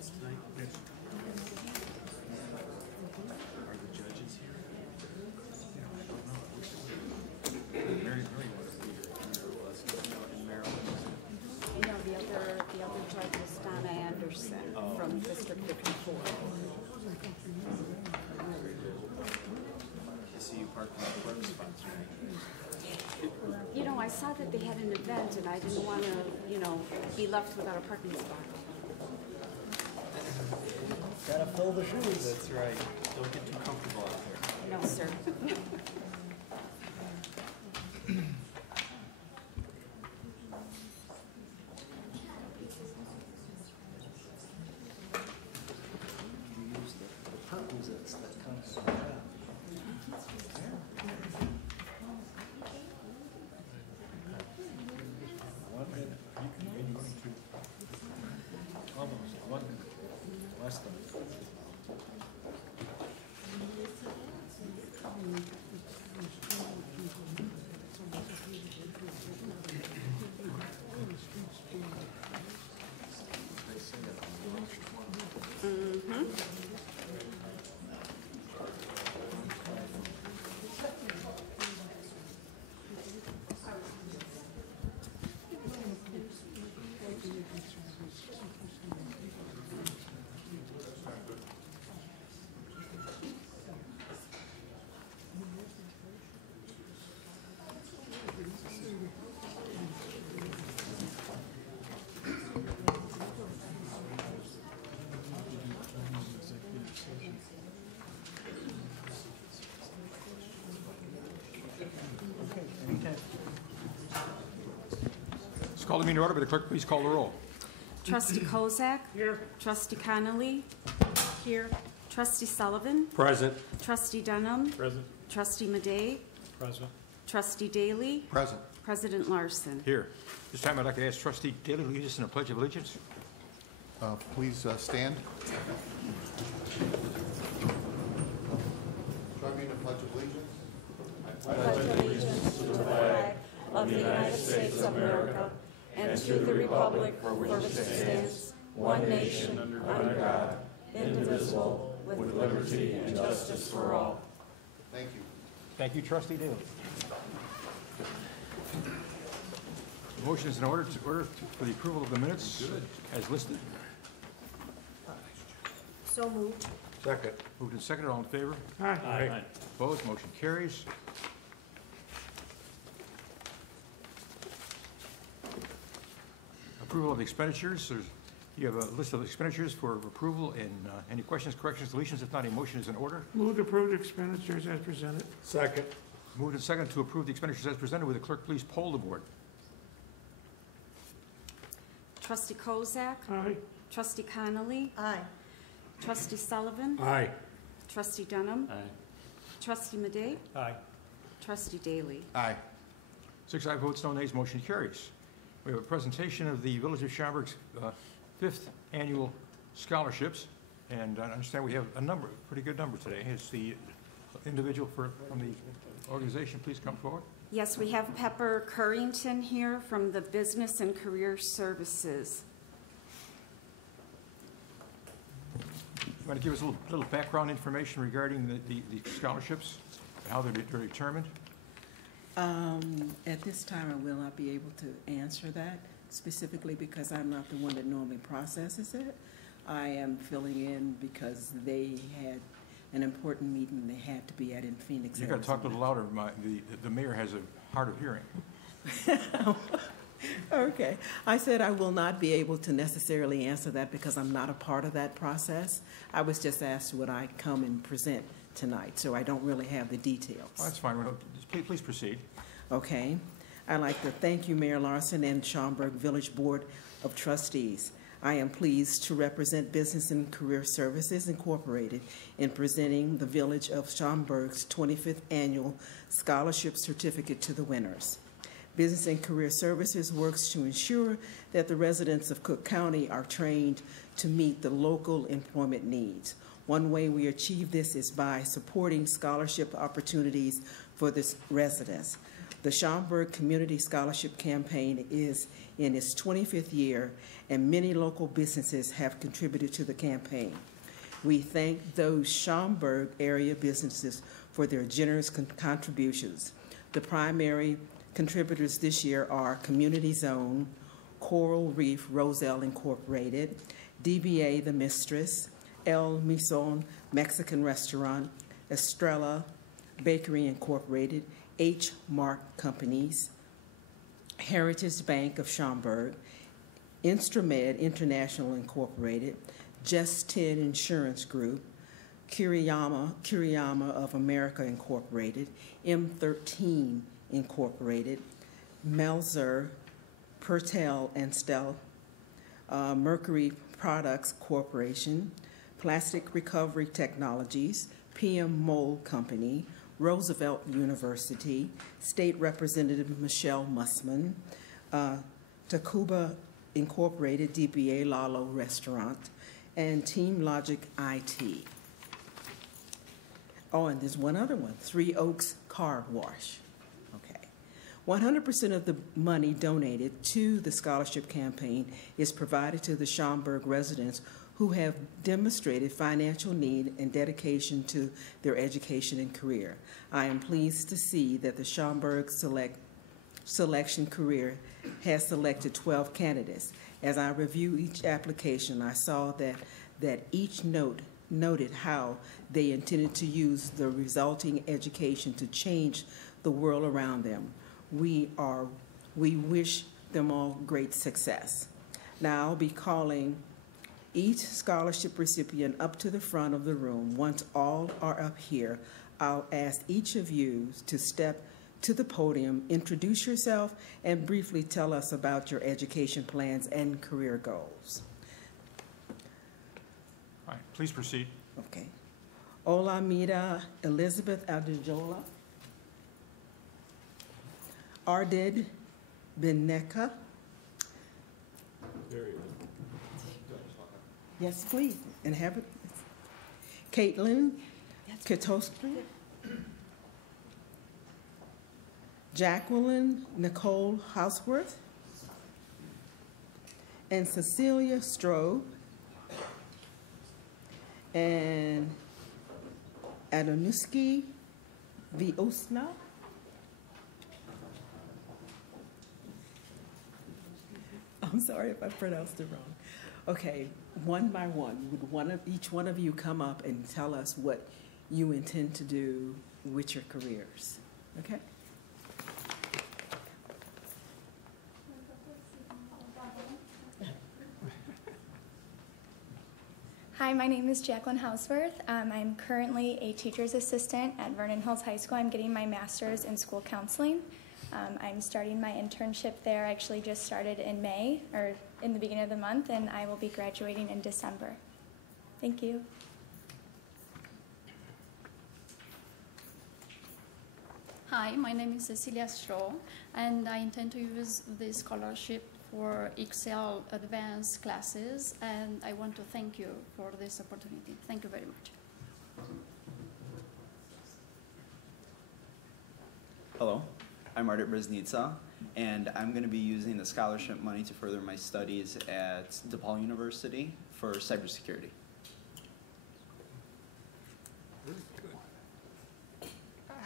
minutes tonight? Yes. Are the judges here? Yeah, I don't know. I wish they were. Mary was here. In Maryland. You know, the other judge is Donna Anderson from District 54. I see you parked in the park spots, right? You know, I saw that they had an event, and I didn't want to, you know, be left without a parking spot. Gotta fill the shoes. That's right. Don't get too comfortable out there. No, sir. You use the perquisites that comes from that. One minute. You can be going to Almost. 1 minute. Less than. They say that on the election one. Okay, anytime. Let's call the meeting to order. Will the clerk please call the roll? Trustee Kozak. Here. Trustee Connolly. Here. Trustee Sullivan. Present. Trustee Dunham. Present. Trustee Madej. Present. Trustee Daly. Present. President Larson. Here. This time I'd like to ask Trustee Daly to lead us in a pledge of allegiance. Please stand. Join me in the Pledge of Allegiance. Pledge allegiance to the flag of the United States of America and to the republic for which it stands, one nation, under God, indivisible, with liberty and justice for all. Thank you. Thank you, Trustee Daly. The motion is in order for the approval of the minutes as listed. So moved. Second. Moved and seconded. All in favor? Aye. Opposed? Motion carries. Approval of the expenditures. You have a list of expenditures for approval, and any questions, corrections, deletions? If not, a motion is in order. Move to approve the expenditures as presented. Second. Moved and seconded to approve the expenditures as presented. Will the clerk please poll the board? Trustee Kozak. Aye. Trustee Connolly. Aye. Trustee Sullivan. Aye. Trustee Dunham. Aye. Trustee Madej. Aye. Trustee Daly. Aye. 6 ayes, votes no nays, motion carries. We have a presentation of the Village of Schaumburg's 5th annual scholarships, and I understand we have a number, pretty good number today. Is the individual from the organization please come forward? Yes, we have Pepper Currington here from the Business and Career Services. You want to give us a little background information regarding the scholarships, how they're determined? At this time, I will not be able to answer that specifically because I'm not the one that normally processes it. I am filling in because they had an important meeting they had to be at in Phoenix. You've got to talk a little louder. The mayor has a hard of hearing. Okay. I said I will not be able to necessarily answer that because I'm not a part of that process. I was just asked would I come and present tonight, so I don't really have the details. Oh, that's fine. Please proceed. Okay. I'd like to thank you, Mayor Larson and Schaumburg Village Board of Trustees. I am pleased to represent Business and Career Services Incorporated in presenting the Village of Schaumburg's 25th Annual Scholarship Certificate to the winners. Business and Career Services works to ensure that the residents of Cook County are trained to meet the local employment needs. One way we achieve this is by supporting scholarship opportunities for the residents. The Schaumburg Community Scholarship Campaign is in its 25th year, and many local businesses have contributed to the campaign. We thank those Schaumburg area businesses for their generous contributions. The primary contributors this year are Community Zone, Coral Reef Roselle Incorporated, DBA The Mistress, El Mison Mexican Restaurant, Estrella Bakery Incorporated, H. Mark Companies, Heritage Bank of Schaumburg, Instramed International Incorporated, Just 10 Insurance Group, Kuriyama of America Incorporated, M13 Incorporated, Melzer, Pertel and Stell, Mercury Products Corporation, Plastic Recovery Technologies, PM Mold Company, Roosevelt University, State Representative Michelle Mussman, Tacuba Incorporated, DBA Lalo Restaurant, and Team Logic IT. Oh, and there's one other one, Three Oaks Car Wash. Okay. 100% of the money donated to the scholarship campaign is provided to the Schaumburg residents who have demonstrated financial need and dedication to their education and career. I am pleased to see that the Schaumburg Selection Career has selected 12 candidates. As I review each application, I saw that each noted how they intended to use the resulting education to change the world around them. We wish them all great success. Now I'll be calling each scholarship recipient up to the front of the room. Once all are up here, I'll ask each of you to step to the podium, introduce yourself, and briefly tell us about your education plans and career goals. All right, please proceed. Okay. Olamida Elizabeth Adejola. Ardid Beneka. Yes, please, and have it. Caitlin Kitosky. Jacqueline Nicole Houseworth. And Cecilia Strobe. And Adonuski Viosna. I'm sorry if I pronounced it wrong. Okay, one by one, would each one of you come up and tell us what you intend to do with your careers, okay? Hi, my name is Jacqueline Houseworth. I'm currently a teacher's assistant at Vernon Hills High School. I'm getting my master's in school counseling. I'm starting my internship there. I actually just started in May, or in the beginning of the month, and I will be graduating in December. Thank you. Hi, my name is Cecilia Stroh, and I intend to use this scholarship for Excel advanced classes, and I want to thank you for this opportunity. Thank you very much. Hello, I'm Artit Breznica, and I'm going to be using the scholarship money to further my studies at DePaul University for cybersecurity.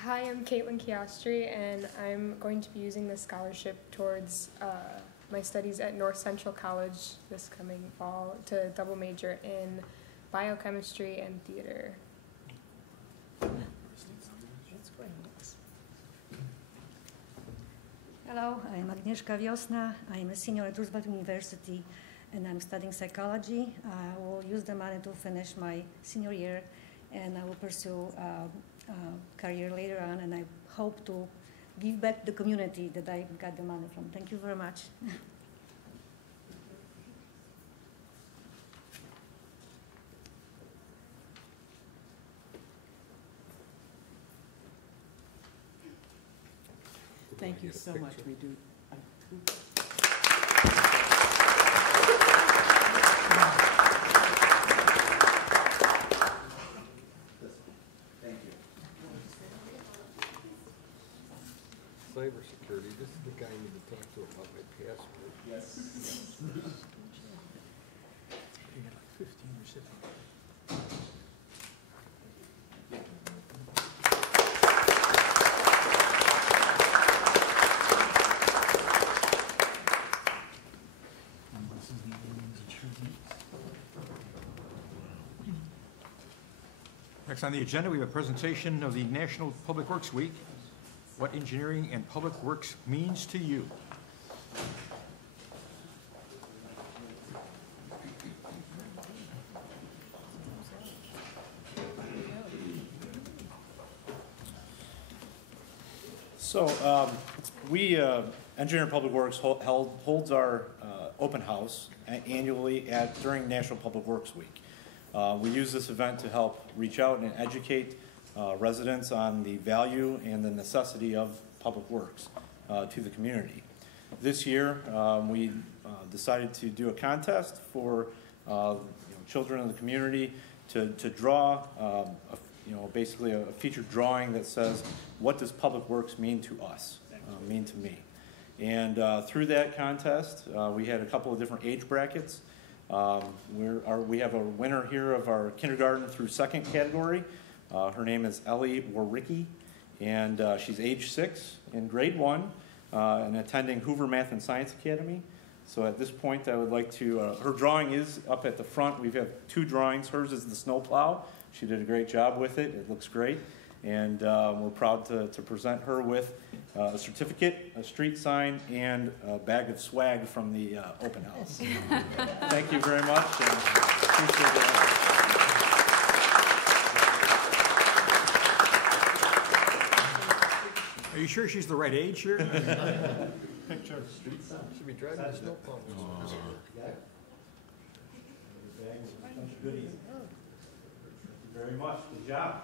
Hi, I'm Caitlin Chiastri, and I'm going to be using this scholarship towards my studies at North Central College this coming fall to double major in biochemistry and theater. Hello, I'm Agnieszka Wiosna. I'm a senior at Roosevelt University, and I'm studying psychology. I will use the money to finish my senior year, and I will pursue career later on, and I hope to give back to the community that I got the money from. Thank you very much. Thank you so much. We do. Thank you. Cybersecurity, this is the guy I need to talk to about my passport. Yes. Next on the agenda, we have a presentation of the National Public Works Week, what engineering and public works means to you. So Engineering Public Works holds our open house annually during National Public Works Week. We use this event to help reach out and educate residents on the value and the necessity of public works to the community. This year, we decided to do a contest for children in the community to draw basically a featured drawing that says, what does public works mean to us, mean to me? And through that contest, we had a couple of different age brackets. We have a winner here of our kindergarten through second category. Her name is Ellie Waricki, and she's age 6 in grade 1 and attending Hoover Math and Science Academy. So at this point, I would like to, her drawing is up at the front. We have 2 drawings. Hers is the snowplow. She did a great job with it. It looks great. And we're proud to present her with a certificate, a street sign, and a bag of swag from the open house. Thank you very much, and appreciate it. Are you sure she's the right age here? Picture of street sign. Should be driving a snowplow. Goodies. Thank you very much. Good job.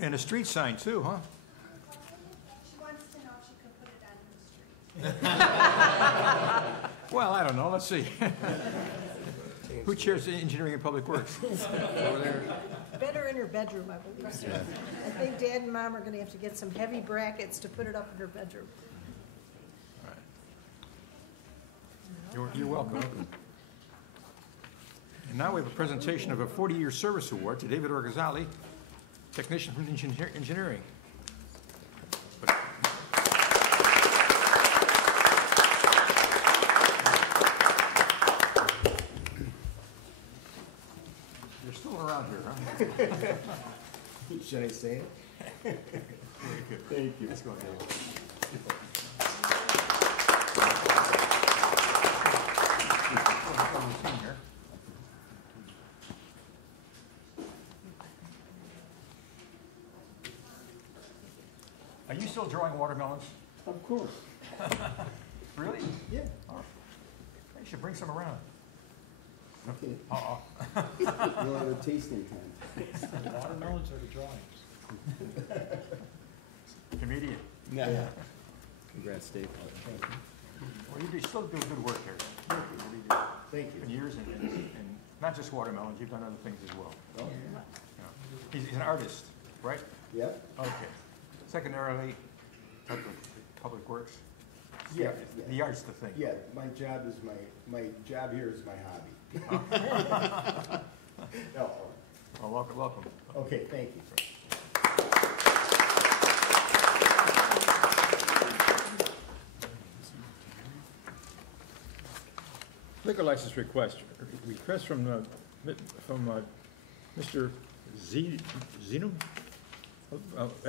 And a street sign too, huh? She wants to know if she could put it on her street. Well, I don't know. Let's see. Who chairs engineering and public works? Over there. Better in her bedroom, I believe. So. I think Dad and Mom are going to have to get some heavy brackets to put it up in her bedroom. You're welcome. And now we have a presentation of a 40-year service award to David Orgazali, technician from engineering. You're still around here, huh? Should I say it? Thank you. Let's go ahead. Are you still drawing watermelons? Of course. Really? Yeah. Oh, you should bring some around. Okay. Uh-oh. We'll have a tasting time. The watermelons or the drawings? Comedian. Yeah. Congrats, Dave. Thank you. Well, you still do good work here. Thank you. In years and not just watermelons, you've done other things as well. Oh, Yeah. He's an artist, right? Yep. Okay. Secondarily, type of public works. Yeah. The art's the thing. Yeah, my job here is my hobby. No. Well, welcome. Okay, thank you. Liquor license request from Mr. Zeno,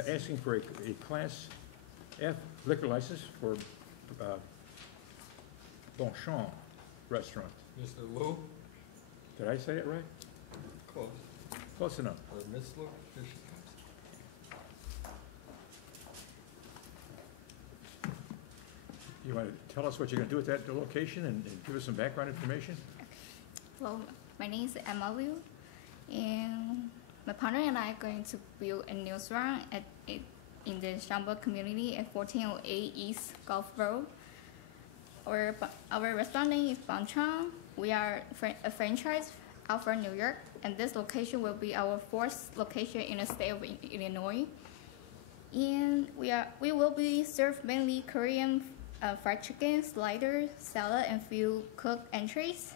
asking for a Class F liquor license for Bonchamp Restaurant. Mr. Lou? Did I say it right? Close. Close enough. Or Miss Lou? Here she comes. You want to tell us what you're going to do at that location and give us some background information? Well, my name is Emma Liu, and my partner and I are going to build a new restaurant in the Schaumburg community at 1408 East Gulf Road. Our restaurant name is Bonchamp. We are a franchise out from New York, and this location will be our 4th location in the state of Illinois. And we will be served mainly Korean fried chicken, sliders, salad, and few cooked entrees.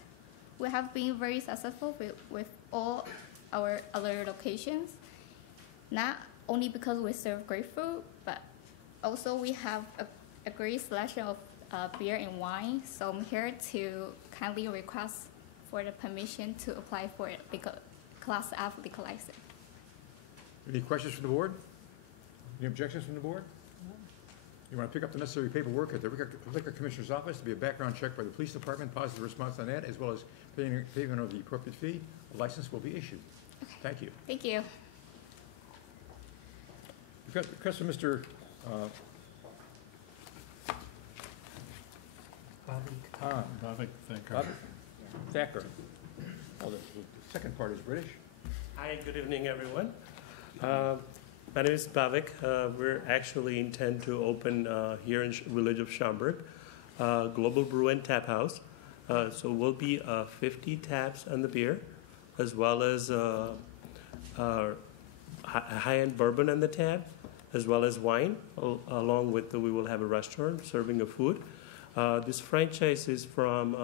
We have been very successful with all our other locations, not only because we serve great food, but also we have a great selection of beer and wine. So I'm here to kindly request for the permission to apply for a Class F liquor license. Any questions from the board? Any objections from the board? You want to pick up the necessary paperwork at the Liquor Commissioner's office to be a background check by the police department, positive response on that, as well as payment of the appropriate fee. A license will be issued. Okay. Thank you. Thank you. We've got a request from Mr. Thacker. Oh, the second part is British. Hi, good evening, everyone. My name is Bhavik. We're actually intend to open here in village of Schaumburg, Global Brew and Tap House. So we'll be 50 taps on the beer, as well as high-end bourbon on the tap, as well as wine. Along with we will have a restaurant serving of food. This franchise is from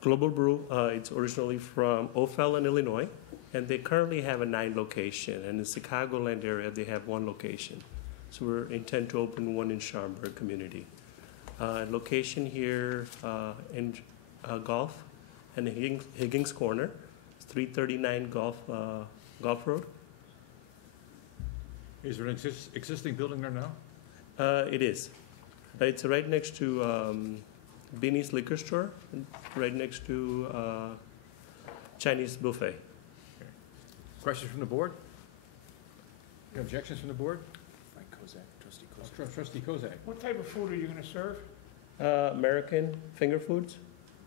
Global Brew. It's originally from O'Fallon, Illinois. And they currently have a 9 location. And in the Chicagoland area, they have 1 location. So we intend to open one in Schaumburg community. Location here in Gulf and Higgins Corner, 339 Gulf Road. Is there an existing building there now? It is. It's right next to Beanie's Liquor Store, right next to Chinese buffet. Questions from the board? Any objections from the board? Trustee Kozak. What type of food are you going to serve? American finger foods.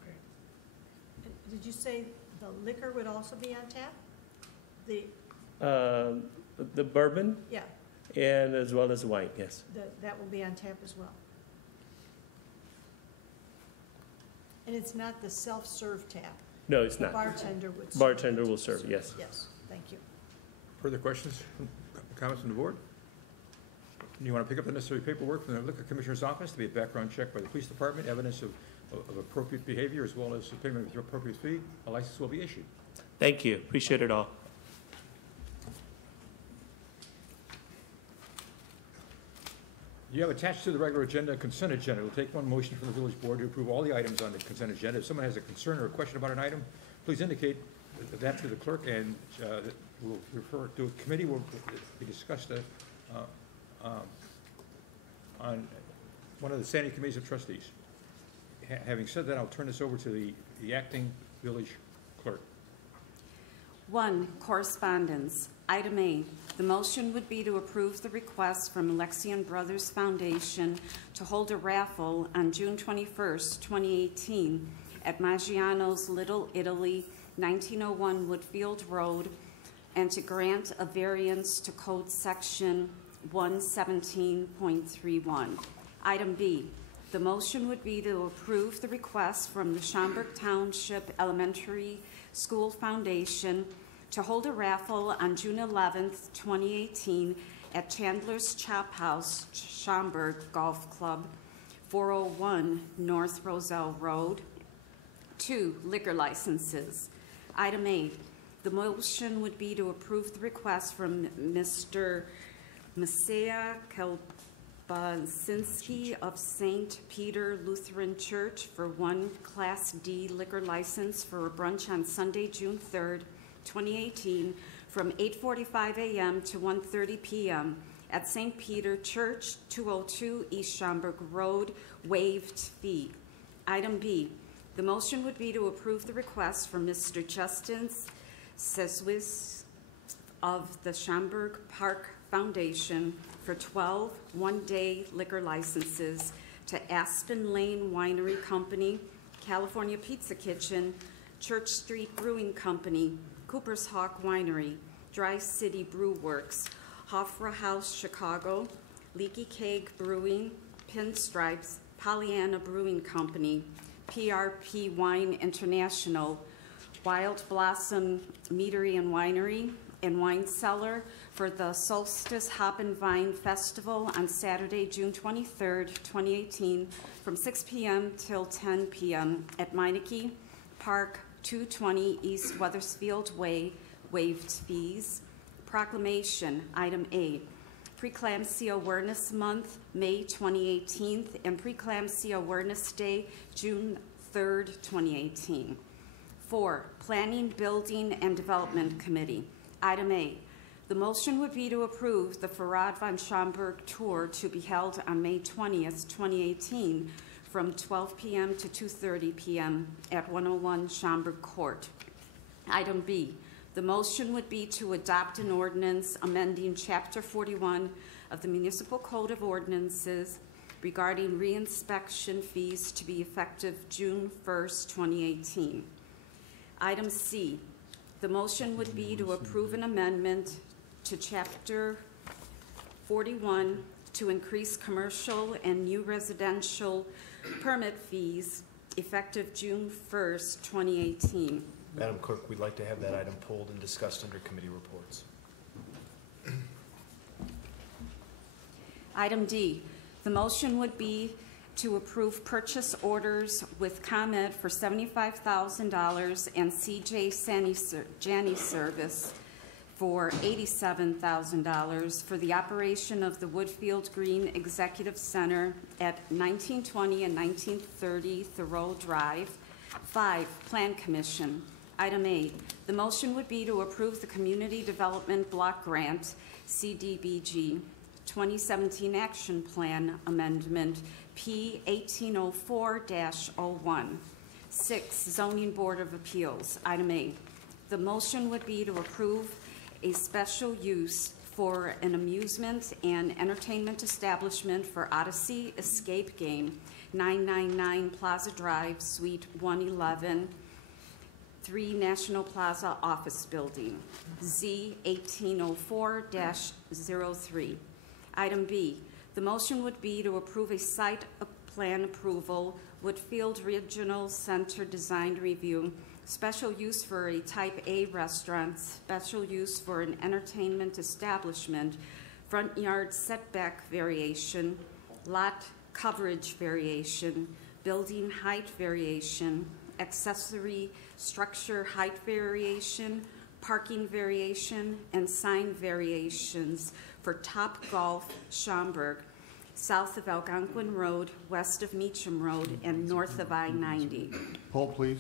Okay. Did you say the liquor would also be on tap? The bourbon. Yeah, And as well as wine, yes. that will be on tap as well. And it's not the self-serve tap? No, it's The not. bartender would serve. Bartender will serve, yes. Yes, thank you. Further questions, comments from the board? You want to pick up the necessary paperwork from the Liquor Commissioner's office to be a background check by the police department, evidence of appropriate behavior, as well as the payment of the appropriate fee. A license will be issued. Thank you. Appreciate it all. You have attached to the regular agenda a consent agenda. We'll take one motion from the village board to approve all the items on the consent agenda. If someone has a concern or a question about an item, please indicate that to the clerk, and we'll refer to a committee. Will be discussed on one of the standing committees of trustees. Having said that, I'll turn this over to the acting village clerk. 1, correspondence. Item A, the motion would be to approve the request from Alexian Brothers Foundation to hold a raffle on June 21st, 2018 at Maggiano's Little Italy, 1901 Woodfield Road, and to grant a variance to Code Section 117.31. Item B, the motion would be to approve the request from the Schaumburg Township Elementary School Foundation to hold a raffle on June 11th, 2018 at Chandler's Chop House, Schaumburg Golf Club, 401 North Roselle Road. 2, liquor licenses. Item 8, the motion would be to approve the request from Mr. Messiah Kelbasinski of St. Peter Lutheran Church for 1 Class D liquor license for a brunch on Sunday, June 3rd, 2018 from 8:45 a.m. to 1:30 p.m. at St. Peter Church, 202 East Schaumburg Road, waived fee. Item B, the motion would be to approve the request from Mr. Justin Seswis of the Schaumburg Park Foundation for 12 one-day liquor licenses to Aspen Lane Winery Company, California Pizza Kitchen, Church Street Brewing Company, Cooper's Hawk Winery, Dry City Brew Works, Hofra House Chicago, Leaky Keg Brewing, Pinstripes, Pollyanna Brewing Company, PRP Wine International, Wild Blossom Meadery and Winery, and Wine Cellar for the Solstice Hop and Vine Festival on Saturday, June 23rd, 2018, from 6 p.m. till 10 p.m. at Meineke Park, 220 East Weathersfield Way, waived fees. Proclamation, item A, Preeclampsia Awareness Month, May 2018, and Preeclampsia Awareness Day, June 3rd, 2018. 4, Planning, Building, and Development Committee. Item A, the motion would be to approve the Farad von Schaumburg tour to be held on May 20th, 2018, from 12 p.m. to 2:30 p.m. at 101 Schaumburg Court. Item B, the motion would be to adopt an ordinance amending Chapter 41 of the Municipal Code of Ordinances regarding reinspection fees to be effective June 1st, 2018. Item C, the motion would be to approve an amendment to Chapter 41 to increase commercial and new residential permit fees effective June 1st, 2018. Madam Clerk, we'd like to have that item pulled and discussed under committee reports. Item D, the motion would be to approve purchase orders with ComEd for $75,000 and CJ Janney Service for $87,000 for the operation of the Woodfield Green Executive Center at 1920 and 1930 Thoreau Drive. 5, Plan Commission. Item A, the motion would be to approve the Community Development Block Grant, CDBG, 2017 Action Plan Amendment, P 1804-01. 6, Zoning Board of Appeals. Item A, the motion would be to approve a special use for an amusement and entertainment establishment for Odyssey Escape Game, 999 Plaza Drive, Suite 111, 3 National Plaza Office Building, Z 1804-03. Item B, the motion would be to approve a site plan approval, Woodfield Regional Center Design Review, special use for a Type A restaurant, special use for an entertainment establishment, front yard setback variation, lot coverage variation, building height variation, accessory structure height variation, parking variation, and sign variations for Top Golf Schaumburg, south of Algonquin Road, west of Meacham Road, and north of I-90. Poll, please.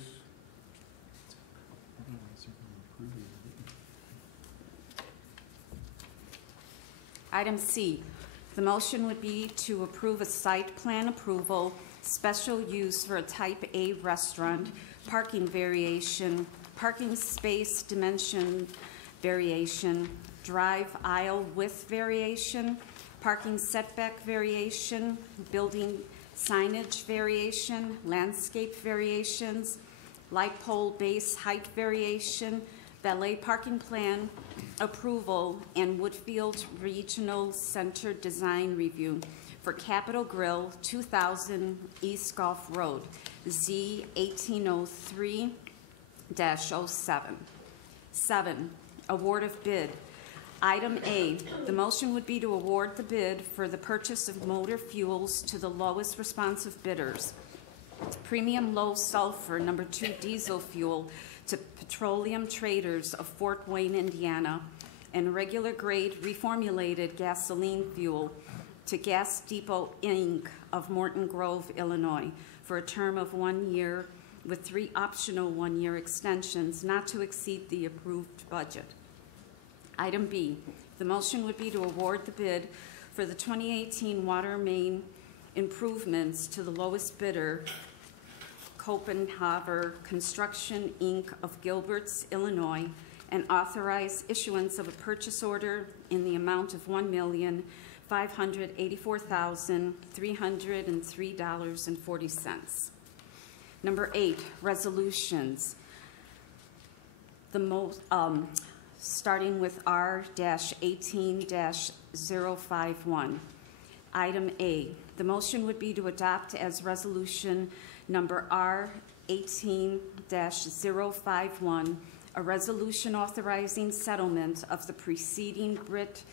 Item C, the motion would be to approve a site plan approval, special use for a Type A restaurant, parking variation, parking space dimension variation, drive aisle width variation, parking setback variation, building signage variation, landscape variations, light pole base height variation, valet parking plan approval, and Woodfield Regional Center Design Review for Capitol Grill, 2000 East Gulf Road, Z 1803-07. 7, award of bid. Item A, the motion would be to award the bid for the purchase of motor fuels to the lowest responsive bidders. Premium low sulfur number 2 diesel fuel to Petroleum Traders of Fort Wayne, Indiana, and regular grade reformulated gasoline fuel to Gas Depot Inc. of Morton Grove, Illinois, for a term of 1 year with 3 optional 1-year extensions not to exceed the approved budget. Item B, the motion would be to award the bid for the 2018 water main improvements to the lowest bidder, Copenhagen Construction, Inc. of Gilberts, Illinois, and authorize issuance of a purchase order in the amount of $1,584,303.40. Number 8, resolutions. The most, starting with R-18-051. Item A, the motion would be to adopt as resolution number R-18-051, a resolution authorizing settlement of the preceding Brit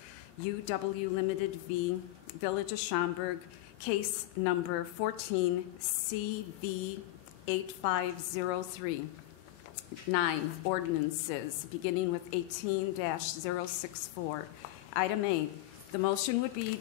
UW Limited v. Village of Schaumburg, case number 14 CV 8503. 9, ordinances, beginning with 18-064. Item A, the motion would be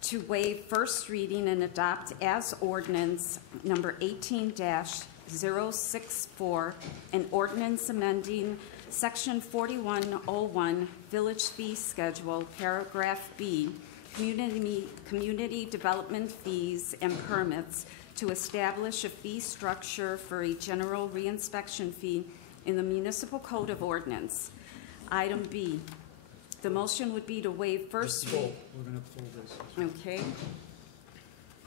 to waive first reading and adopt as ordinance number 18-064, an ordinance amending section 4101 village fee schedule, paragraph B, community development fees and permits, to establish a fee structure for a general reinspection fee in the Municipal Code of Ordinance. Item B, the motion would be to waive first reading. We're going to pull this. Okay.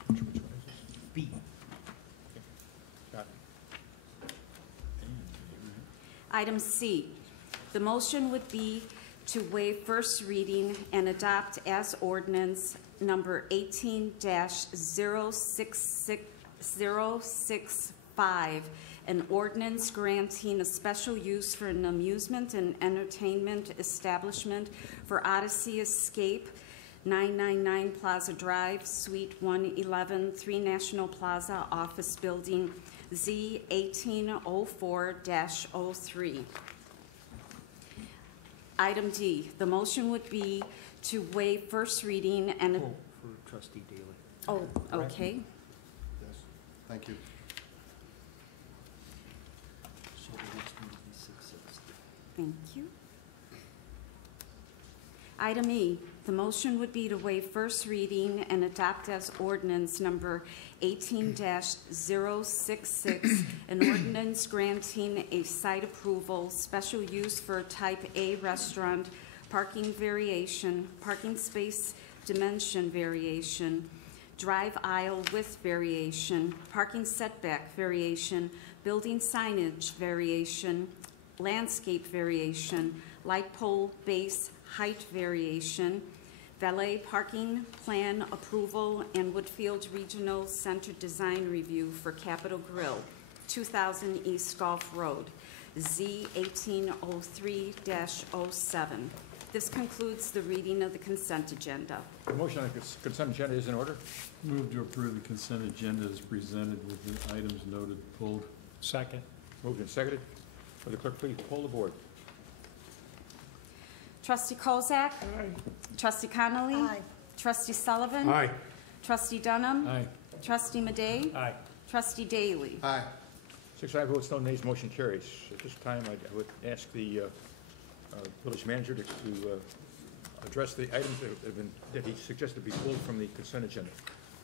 Which one is this? B. Got it. Item C, the motion would be to waive first reading and adopt as ordinance number 18-065, an ordinance granting a special use for an amusement and entertainment establishment for Odyssey Escape, 999 Plaza Drive, Suite 111, 3 National Plaza, Office Building, Z 1804-03. Item D, the motion would be to waive first reading and... For Trustee Daly. Oh, okay. Yes, thank you. So the next one would be 660. Thank you. Item E, the motion would be to waive first reading and adopt as ordinance number 18-066, an ordinance granting a site approval, special use for type A restaurant, parking variation, parking space dimension variation, drive aisle width variation, parking setback variation, building signage variation, landscape variation, light pole base height variation, valet parking plan approval, and Woodfield Regional Center design review for Capitol Grill, 2000 East Gulf Road, Z 1803-07. This concludes the reading of the consent agenda. The motion on the consent agenda is in order. Move to approve the consent agenda as presented with the items noted pulled. Second. Moved and seconded. Will the clerk please poll the board? Trustee Kozak? Aye. Trustee Connolly? Aye. Trustee Sullivan? Aye. Trustee Dunham? Aye. Trustee Madej? Aye. Trustee Daly? Aye. 6 ayes, votes no nays, motion carries. At this time, I would ask the village manager to address the items that he suggested be pulled from the consent agenda.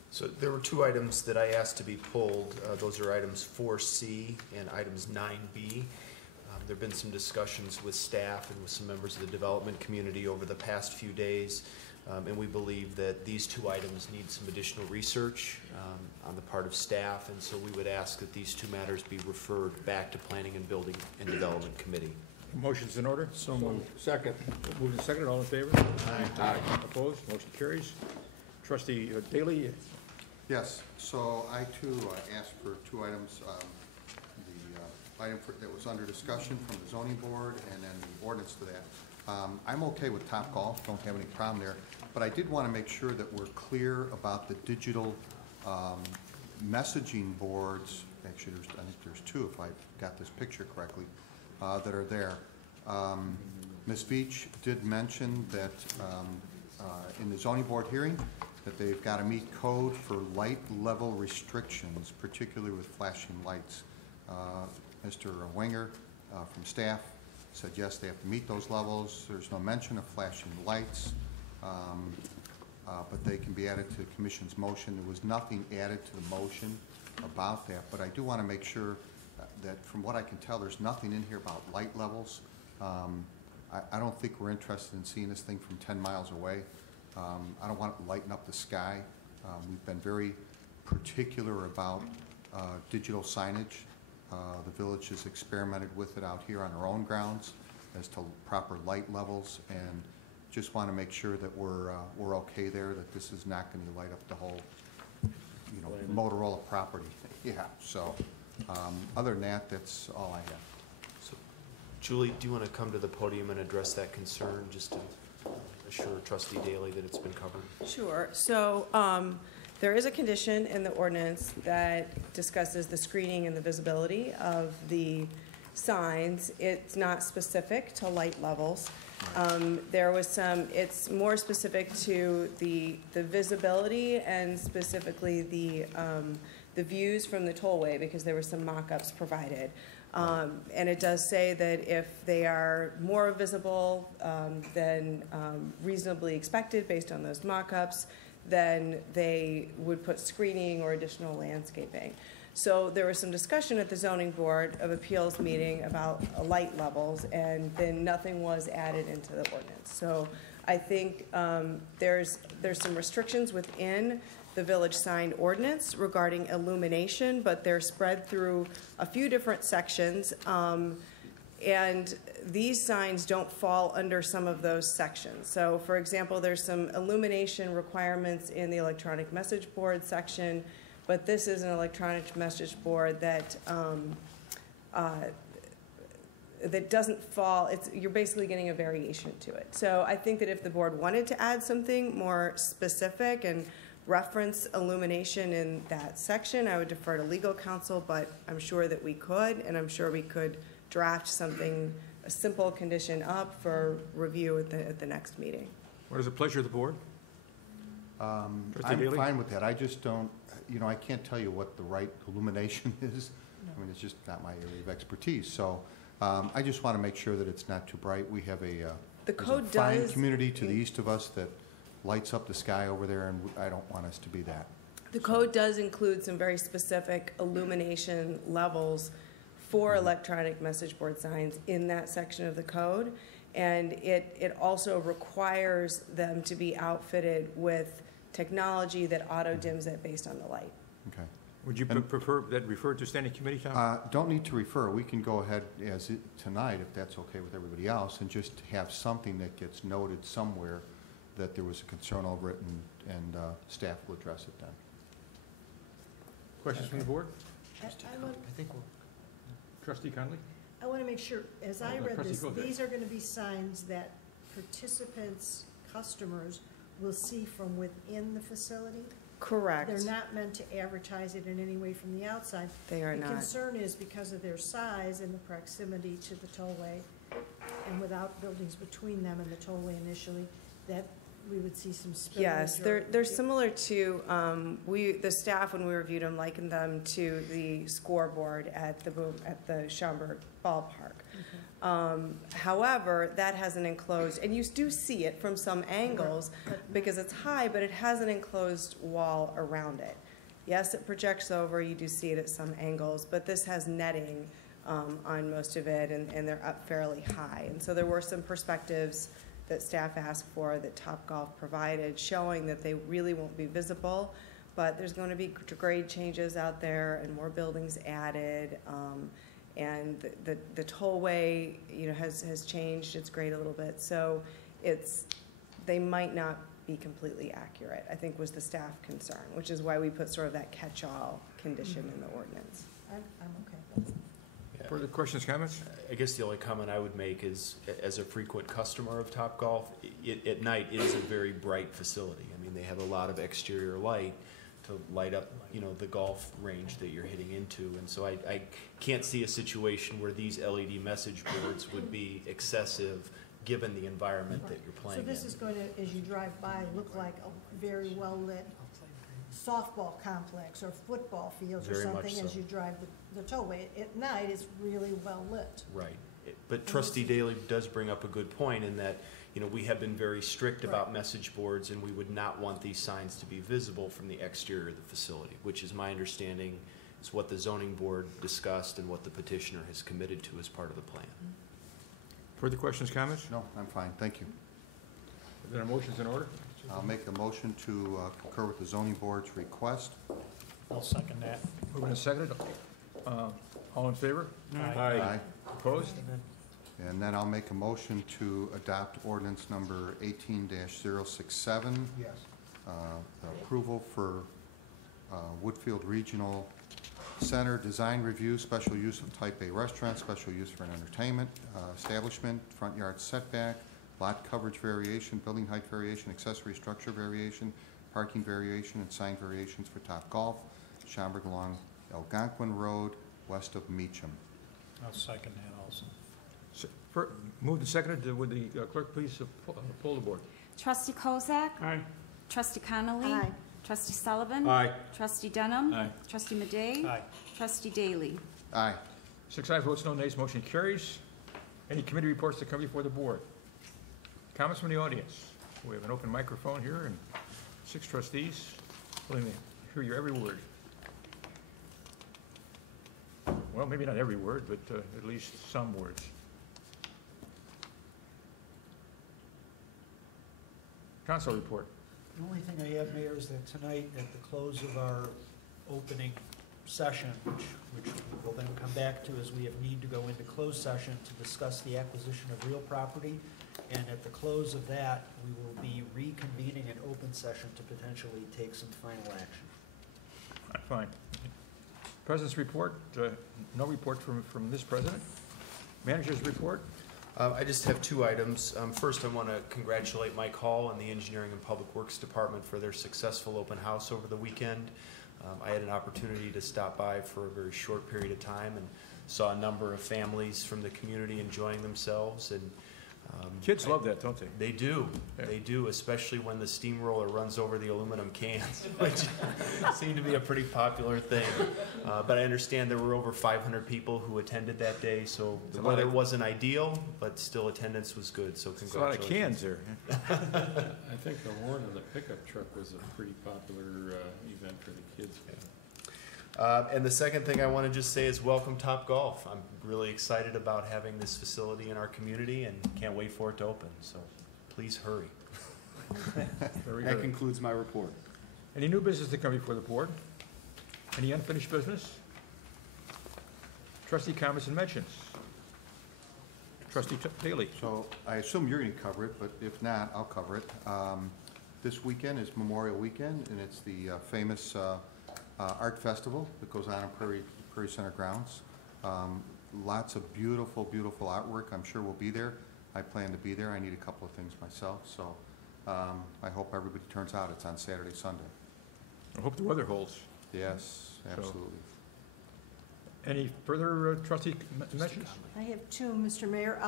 So there were 2 items that I asked to be pulled. Those are items 4C and items 9B. There have been some discussions with staff and with some members of the development community over the past few days, and we believe that these 2 items need some additional research on the part of staff, and so we would ask that these 2 matters be referred back to Planning and Building and Development Committee. Motion's in order? So moved. Second. Moved and seconded, all in favor? Aye. Opposed? Motion carries. Trustee Daly? Yes, so I too asked for 2 items. The item that was under discussion from the zoning board and then the ordinance to that. I'm okay with Topgolf, don't have any problem there, but I did want to make sure that we're clear about the digital messaging boards. Actually, I think there's 2 if I got this picture correctly, that are there. Ms. Veach did mention that in the zoning board hearing that they've got to meet code for light level restrictions, particularly with flashing lights. Mr. Wenger from staff said yes, they have to meet those levels. There's no mention of flashing lights, but they can be added to the commission's motion. There was nothing added to the motion about that, but I do want to make sure that from what I can tell, there's nothing in here about light levels. I don't think we're interested in seeing this thing from 10 miles away. I don't want it to lighten up the sky. We've been very particular about digital signage. The village has experimented with it out here on our own grounds as to proper light levels, and just want to make sure that we're okay there, that this is not going to light up the whole, Motorola property. Yeah, so other than that, that's all I have. So, Julie, do you want to come to the podium and address that concern, just to assure Trustee Daly that it's been covered? Sure. So there is a condition in the ordinance that discusses the screening and the visibility of the signs. It's not specific to light levels. There was some, it's more specific to the visibility and specifically the views from the tollway, because there were some mock-ups provided. And it does say that if they are more visible than reasonably expected based on those mock-ups, then they would put screening or additional landscaping. So there was some discussion at the Zoning Board of Appeals meeting about light levels, and then nothing was added into the ordinance. So I think there's some restrictions within the village sign ordinance regarding illumination, but they're spread through a few different sections. And these signs don't fall under some of those sections. So for example, there's some illumination requirements in the electronic message board section, but this is an electronic message board that that doesn't fall, you're basically getting a variation to it. So I think that if the board wanted to add something more specific and reference illumination in that section, I would defer to legal counsel, but I'm sure that we could, and I'm sure we could draft something, a simple condition up for review at the next meeting. What is the pleasure of the board? I'm fine with that. I just don't, you know, I can't tell you what the right illumination is. I mean, it's just not my area of expertise. So I just want to make sure that it's not too bright. We have a fine community to the east of us that lights up the sky over there, and I don't want us to be that. The code does include some very specific illumination levels for electronic message board signs in that section of the code, and it also requires them to be outfitted with technology that auto dims it based on the light. Okay. Would you prefer that referred to standing committee, Tom? Don't need to refer. We can go ahead as it tonight, if that's okay with everybody else, and just have something that gets noted somewhere that there was a concern over it, and staff will address it then. Questions from the board? I think we'll. Trustee Conley? I want to make sure, as I read this, these are going to be signs that participants, customers, will see from within the facility? Correct. They're not meant to advertise it in any way from the outside. They are not. The concern is because of their size and the proximity to the tollway, and without buildings between them and the tollway initially, that we would see some spillage. Yes, they're similar to, the staff, when we reviewed them, likened them to the scoreboard at the Schaumburg ballpark. However, that has an enclosed, and you do see it from some angles because it's high, but it has an enclosed wall around it. Yes, it projects over, you do see it at some angles, but this has netting on most of it, and they're up fairly high. And so there were some perspectives that staff asked for that Topgolf provided, showing that they really won't be visible, but there's going to be grade changes out there and more buildings added. And the tollway, you know, has changed its grade a little bit, so they might not be completely accurate, I think was the staff concern, which is why we put sort of that catch-all condition in the ordinance. I'm okay. Further questions, comments? I guess the only comment I would make is, as a frequent customer of Topgolf, at night it is a very bright facility. I mean, they have a lot of exterior light to light up, you know, the golf range that you're hitting into, and so I can't see a situation where these LED message boards would be excessive given the environment that you're playing in. So this is going to, as you drive by, look like a very well-lit softball complex or football fields or something as you drive the tollway. At night, it's really well lit. Right. But Trustee Daly does bring up a good point in that, you know, we have been very strict about message boards, and we would not want these signs to be visible from the exterior of the facility, which is my understanding is what the zoning board discussed and what the petitioner has committed to as part of the plan. Further questions, comments? No, I'm fine. Thank you. Are there motions in order? I'll make a motion to concur with the zoning board's request. I'll second that. Moving and seconded. All in favor? Aye. Opposed? And then I'll make a motion to adopt ordinance number 18-067. Yes. Approval for Woodfield Regional Center design review, special use of type A restaurant, special use for an entertainment establishment, front yard setback, lot coverage variation, building height variation, accessory structure variation, parking variation, and sign variations for Top Golf, Schaumburg along Algonquin Road, west of Meacham. I'll second that also. Moved and seconded. Would the clerk please poll the board? Trustee Kozak? Aye. Trustee Connolly? Aye. Trustee Sullivan? Aye. Trustee Denham? Aye. Trustee Madej? Aye. Trustee Daly? Aye. 6 ayes, votes no nays, motion carries. Any committee reports that come before the board? Comments from the audience? We have an open microphone here and 6 trustees willing to hear your every word. Well, maybe not every word, but at least some words. Council report. The only thing I have, Mayor, is that tonight, at the close of our opening session, which we'll then come back to, as we have need to go into closed session to discuss the acquisition of real property. And at the close of that, we will be reconvening an open session to potentially take some final action. All right, fine. President's report, no report from this president. Manager's report. I just have 2 items. First, I want to congratulate Mike Hall and the Engineering and Public Works Department for their successful open house over the weekend. I had an opportunity to stop by for a very short period of time and saw a number of families from the community enjoying themselves. And kids love that, don't they? They do. Yeah. They do, especially when the steamroller runs over the aluminum cans, which seemed to be a pretty popular thing. But I understand there were over 500 people who attended that day, so the weather wasn't ideal, but still attendance was good, so congratulations. A lot of cans there. I think the horn and the pickup truck was a pretty popular event for the kids. And the second thing I want to just say is welcome Top Golf. I'm really excited about having this facility in our community and can't wait for it to open, so please hurry. That concludes my report. Any new business to come before the board? Any unfinished business? Trustee comments and mentions. Trustee Daly. So I assume you're going to cover it, but if not, I'll cover it. This weekend is Memorial Weekend, and it's the famous art festival that goes on in Prairie Center grounds. Lots of beautiful, beautiful artwork. I'm sure we'll be there. I plan to be there. I need a couple of things myself, so I hope everybody turns out. It's on Saturday, Sunday. I hope the weather holds. Yes, absolutely. So, any further trustee mentions? I have 2, Mr. Mayor.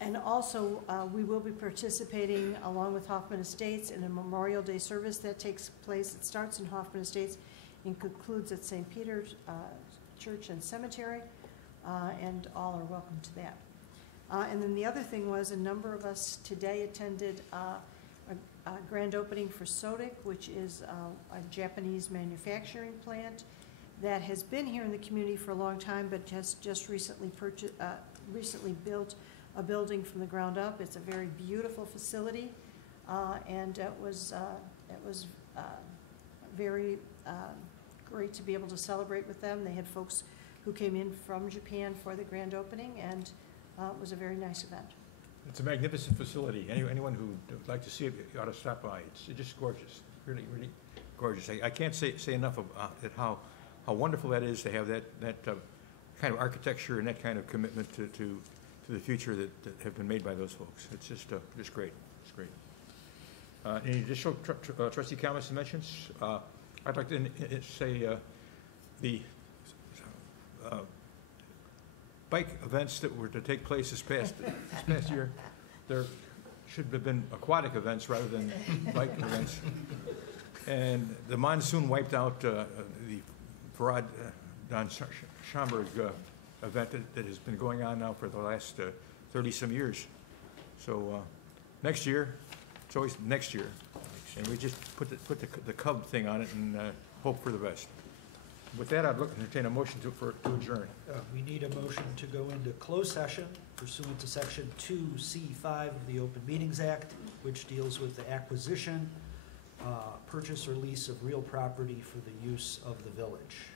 And also, we will be participating along with Hoffman Estates in a Memorial Day service that takes place. It starts in Hoffman Estates and concludes at St. Peter's Church and Cemetery, and all are welcome to that. And then the other thing was a number of us today attended a grand opening for Sodic, which is a Japanese manufacturing plant that has been here in the community for a long time, but has just recently built a building from the ground up. It's a very beautiful facility, and it was very great to be able to celebrate with them. They had folks who came in from Japan for the grand opening, and it was a very nice event. It's a magnificent facility. Anyone who would like to see it ought to stop by. It's just gorgeous, really, really gorgeous. I can't say enough about it, how wonderful that is to have that kind of architecture and that kind of commitment to the future that have been made by those folks. It's just great. It's great. Any additional trustee comments and mentions? I'd like to say the bike events that were to take place this past year, there should have been aquatic events rather than bike events. And the monsoon wiped out the Farad Don Schaumburg event that has been going on now for the last 30-some years. So next year, it's always next year. And we just put the Cub thing on it and hope for the best. With that, I'd look to entertain a motion to adjourn. We need a motion to go into closed session pursuant to Section 2C5 of the Open Meetings Act, which deals with the acquisition, purchase or lease of real property for the use of the village.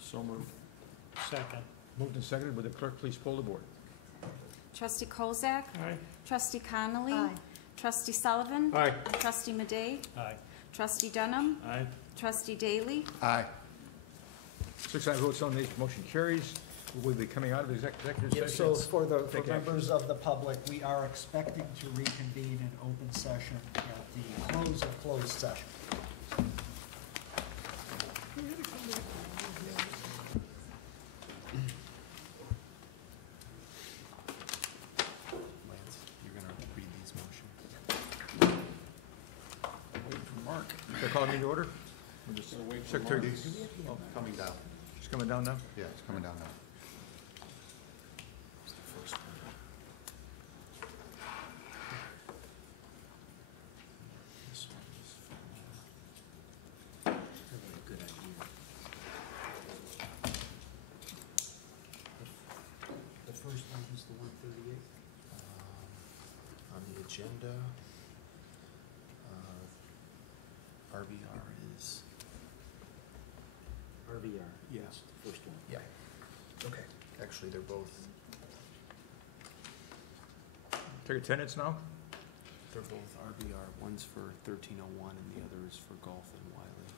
So moved. Second. Moved and seconded. Would the clerk please poll the board? Trustee Kozak? Aye. Trustee Connolly? Aye. Trustee Sullivan? Aye. Trustee Madej? Aye. Trustee Denham? Aye. Trustee Daly? Aye. 6 ayes, votes no nays, motion carries. Will we be coming out of executive Yeah, session? so for Take members of the public, we are expecting to reconvene in open session at the close of closed session. Lance, you're going to read these motions. Waiting for Mark. Should I call the meeting to order? Or just Secretary? Oh, coming down. She's coming down now? Yeah, it's coming down now. The first one is the 138. On the agenda, RBR is, RVR, yes, the first one. yeah, Okay. actually, they're both, Take attendance now? they're both RBR. One's for 1301 and the other is for Golf and Wiley.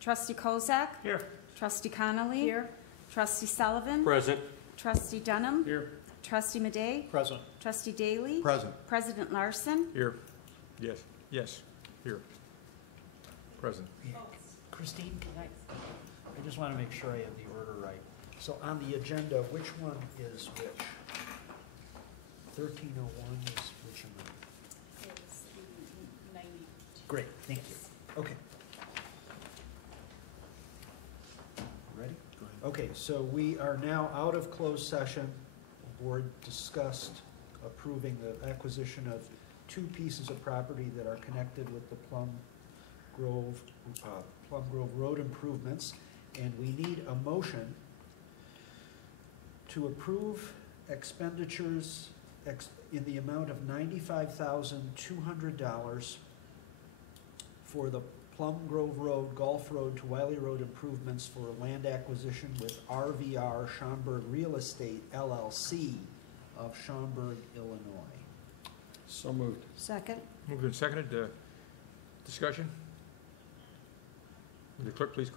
Trustee Kozak? Here. Trustee Connolly? Here. Trustee Sullivan? Present. Trustee Dunham? Here. Trustee Madej? Present. Trustee Daly? Present. President Larson? Here. Yes. Yes. Here. Present. Christine, can I just want to make sure I have the order right. So on the agenda, which one is which? 1301 is which amendment? Great, thank you. Okay. Ready? Go ahead. Okay, so we are now out of closed session. The board discussed approving the acquisition of 2 pieces of property that are connected with the Plum Grove Road improvements. And we need a motion to approve expenditures in the amount of $95,200 for the Plum Grove Road, Gulf Road to Wiley Road improvements for land acquisition with RVR Schaumburg Real Estate LLC of Schaumburg, Illinois. So moved. Second. Moved and seconded. Discussion? Will the clerk please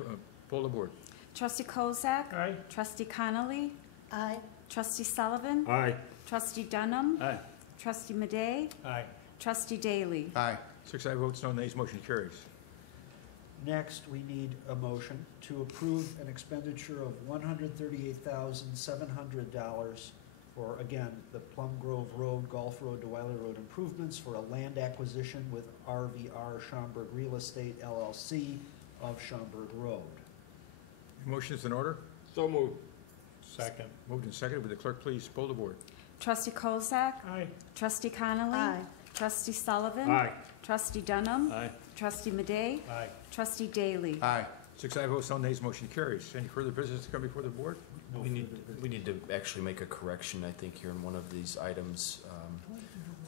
poll the board? Trustee Kozak? Aye. Trustee Connolly? Aye. Trustee Sullivan? Aye. Trustee Dunham? Aye. Trustee Madej? Aye. Trustee Daly? Aye. 6 ayes, votes no nays, motion carries. Next, we need a motion to approve an expenditure of $138,700 for, again, the Plum Grove Road, Gulf Road to Wiley Road improvements for a land acquisition with RVR Schaumburg Real Estate LLC of Schaumburg Road. Motion is in order. So moved. Second. Moved and seconded. Will the clerk please poll the board? Trustee Kozak? Aye. Trustee Connolly? Aye. Trustee Sullivan? Aye. Trustee Dunham? Aye. Trustee Madej? Aye. Trustee Daly? Aye. 6 ayes, votes no nays, motion carries. Any further business to come before the board? We need to actually make a correction, I think, here in one of these items. I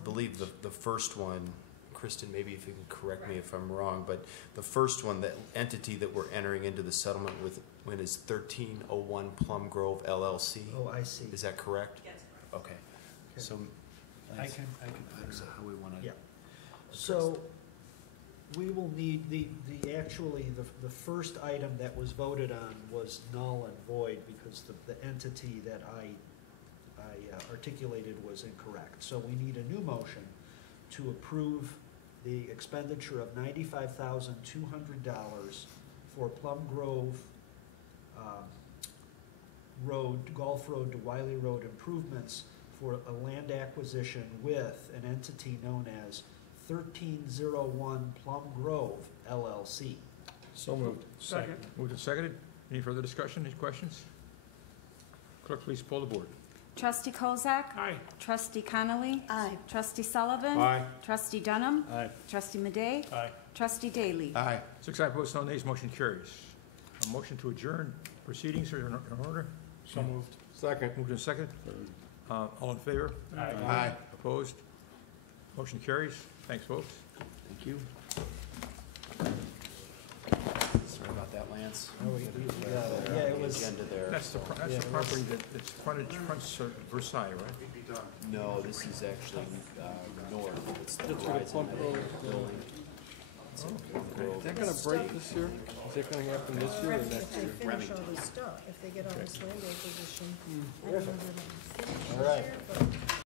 believe the first one, Kristen, maybe if you can correct me if I'm wrong, but the first one, the entity that we're entering into the settlement with is 1301 Plum Grove LLC. Oh, I see. Is that correct? Yes. Okay. So, I can I don't know how we want to. Yeah. So we will need actually, the first item that was voted on was null and void because the entity that I articulated was incorrect. So we need a new motion to approve the expenditure of $95,200 for Plum Grove Road, Gulf Road to Wiley Road improvements for a land acquisition with an entity known as 1301 Plum Grove LLC. So moved. Second. Moved and seconded. Any further discussion, any questions? Clerk, please poll the board. Trustee Kozak? Aye. Trustee Connolly? Aye. Trustee Sullivan? Aye. Trustee Dunham? Aye. Trustee Madej? Aye. Trustee Daly? Aye. 6 ayes, votes no nays, motion carries. A motion to adjourn proceedings are in order. So moved. Second. Moved and seconded. All in favor? Aye. Aye. Opposed? Motion carries. Thanks, folks. Thank you. Sorry about that, Lance. Yeah, it was. Agenda there. That's the property that's fronts Versailles, right? No, this is actually north. It's the That's where the Verizon Plum Grove building. to. Is that gonna break this year? Is that gonna happen this year or next If they year? finish all this stuff, if they get all this land acquisition. I don't know if they're gonna finish All this right. year, but